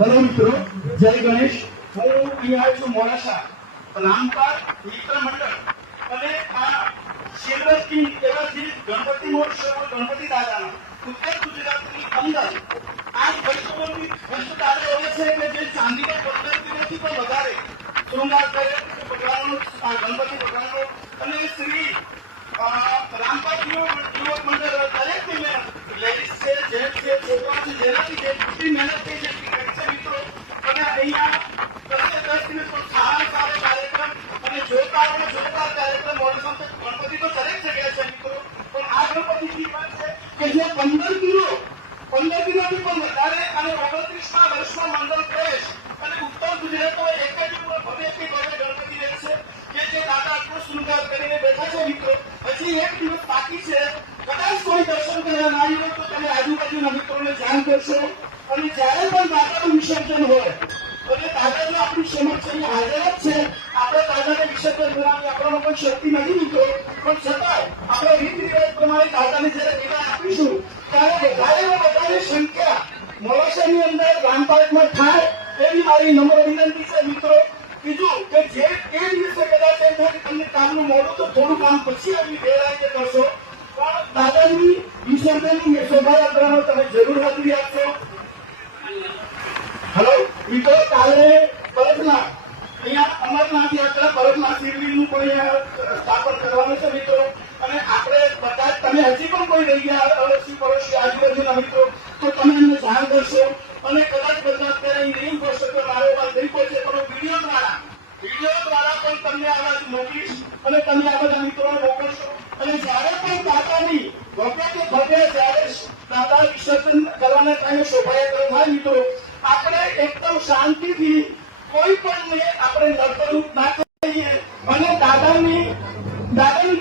Hello मित्रों, जय गणेश। હું અહીંયા આવ્યો છું મોડાસા રામપાલ મિત્ર મંડળ અને આ સિલ્વર કિંગ એવા જે ગણપતિ મહોત્સવ ગણપતિ દાદાના ઉત્તર ગુજરાતની અંદર આ વર્ષોની વસ્તુ દાદા હોય છે કે જે ચાંદીના 15 કિલોથી પણ વધારે શૃંગાર કરે ભગવાનનો ગણપતિ ભગવાનનો અને શ્રી રામપાલ યુવક મંડળ દરેકની મહેનત લેડીઝ છે જેન્ટ્સ છે છોકરા છે જેનાથી જેટલી મહેનત થઈ છે મિત્રો અને અહીંયા 10 દિવસ પણ સારા કાર્યક્રમ અને જોરદાર કાર્યક્રમ મોડાસા ગણપતિ તો દરેક જગ્યાએ છે મિત્રો પણ આ ગણપતિની વાત છે કે જે 15 કિલોથી પણ વધારે અને 29મા વર્ષમાં મંડળ પ્રવેશ અને ઉત્તર ગુજરાતમાં એક જ ભવ્યથી ભવ્ય ગણપતિ રહે છે કે જે દાદા આટલો શૃંગાર કરીને બેઠા છે મિત્રો હજી એક દિવસ બાકી છે કદાચ કોઈ દર્શન કરવા ના આવ્યું તો તમે આજુબાજુના મિત્રોને જાણ કરશો અને જ્યારે પણ દાદાનું વિસર્જન હોય અને દાદા જો આપણી સમક્ષ અહીં હાજર જ છે આપણે દાદાને વિસર્જન કરવાની આપણને કોઈ શક્તિ નથી મિત્રો પણ છતાં આપણે રીત રિવાજ પ્રમાણે દાદાને જયારે વિદાય આપીશું ત્યારે વધારે સંખ્યા મોડાસાની અંદર રામપાર્કમાં થાય એવી મારી નમ્ર વિનંતી છે મિત્રો। બીજું કે જે એ દિવસે કદાચ એમ થાય કે તમને કામનું મોડું તો થોડું કામ પછી આવી વેળાએ કરશો પણ દાદાની વિસર્જનની શોભાયાત્રાનો તમે જરૂર હાજરી આપશો। હેલો મિત્રો, કાલે પરતના અહીંયા અમરનાથ યાત્રા પરતના શિવલિંગનું કોઈ સ્થાપન કરવાનું છે મિત્રો અને આપણે બધા તમે હજી પણ કોઈ રહી ગયા અડોશી પડોશી આજુબાજુના મિત્રો તો તમે એમને જાણ કરશો અને કદાચ બધા અત્યારે નહીં પહોંચશે તો મારો વાત નહીં પહોંચે પણ વિડીયો દ્વારા પણ તમને આવાજ મોકલીશ અને તમે આ બધા મિત્રોને મોકલશો અને જયારે પણ દાદાની ભવ્ય જયારે દાદા વિસર્જન કરવાના ટાઈમે શોભાયાત્રા થાય મિત્રો આપણે એકદમ શાંતિથી કોઈ પણ આપણે નર્તરૂપ ના કરીએ અને દાદાની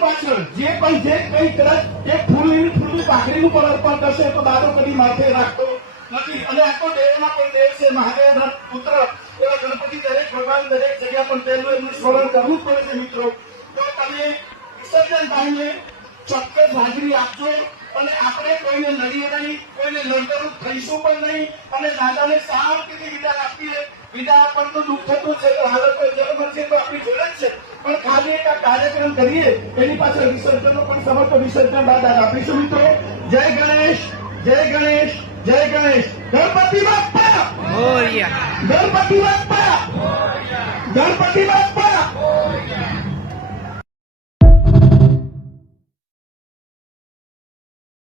પાછળ જે કઈ કદાચ એક ફૂલની પાઘડીનું પણ અર્પણ કરશે તો દાદો કદી માથે રાખતો નથી અને આખો દેવના પણ દેવ છે મહાદેવના પુત્ર એવા ગણપતિ દરેક ભગવાન દરેક જગ્યા પણ તેનું એમનું સ્મરણ કરવું જ પડે છે મિત્રો। તો તમે વિસર્જન ટાઈમે ચોક્કસ હાજરી આપજો અને આપણે કોઈને નડીએ નહીં કોઈને નડતરૂપ થઈશું પણ નહીં અને દાદાને શાંતિથી વિદાય આપીએ। વિદાય આપણને દુઃખ થતું છે તો હાલત જન્મ છે તો આપણી જોડે જ છે પણ ખાલી એક આ કાર્યક્રમ કરીએ એની પાછળ વિસર્જનનો પણ સમર્થ વિસર્જન દાદા આપીશું મિત્રો। જય ગણેશ, જય ગણેશ, જય ગણેશ। ગણપતિ બાપ્પા મોરયા, ગણપતિ બાપ્પા મોરયા, ગણપતિ બાપ્પા મોરયા।